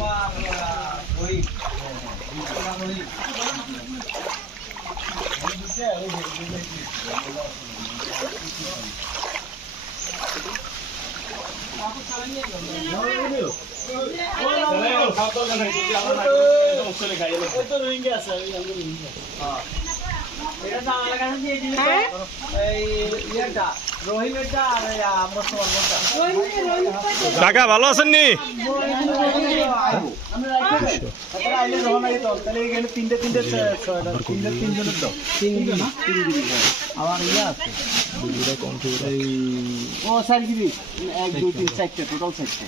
কাকা ভালো আছেন নি তিনটে তিনটে ছয়টা তিনটে তিনজনের দাও তিনজন আমার ইয়ে আছে ও চার কেজি। এক দুই তিন চারটে টোটাল চারটে।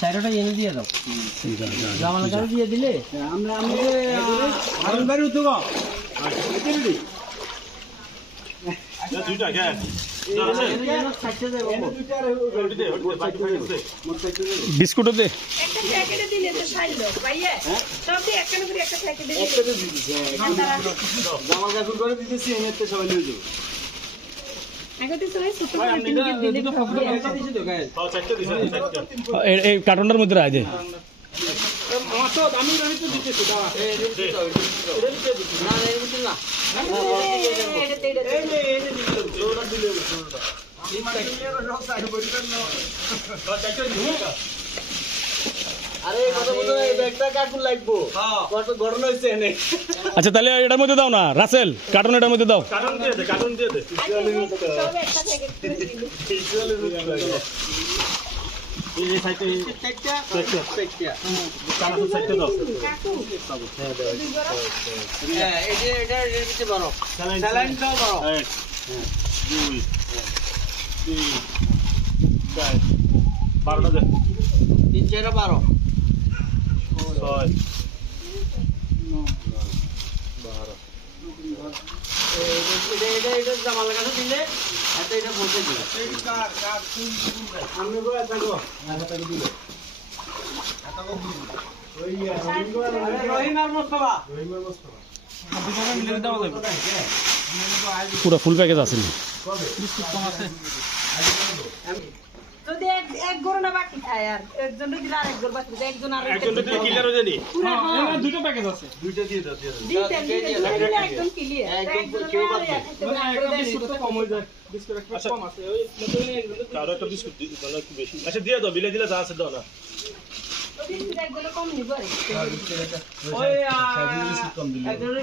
চারটা এনে দিয়ে দাও। জামাল গাড়ি দিয়ে দিলে? আমরা আমি আরন বাড়ি উঠো দুইটা বিস্কুটও দে। একটা প্যাকেটে দিলে তো ছাড়লো ভাইয়া। সব দিয়ে একটা করে একটা প্যাকেটে দিলে। জামাল কাকুর করে দিতেছি এনে সবাই নিয়ে যাব আগে তো সবাই ছোট করে তিনটে দিলে এই এই কার্টুনটার মধ্যে রায় দে আরে আচ্ছা তাহলে এটার মধ্যে দাও না রাসেল কার্টুন এটার মধ্যে দাও। হ্যাঁ বড়। তিন চার। বারো। আর মোস্তফা পুরো ফুল প্যাকেজ আছে যদি এক এক গরু না বাকি খায় আর একজন দিলে আর এক গরু বাকি থাকে, একজন আর দুটো প্যাকেজ আছে। দুইটা দিয়ে দাও দিয়ে দাও। দিতে দিতে একদম ক্লিয়ার একদম একজন কেউ আর বাদ নাই। একটা করে কারও একটা বিস্কুট দি- একটু বেশি। আচ্ছা দিয়ে দাও বিলে দিলে যা আছে দাও না। দিতে একজন কম নিব আর ওই একজনের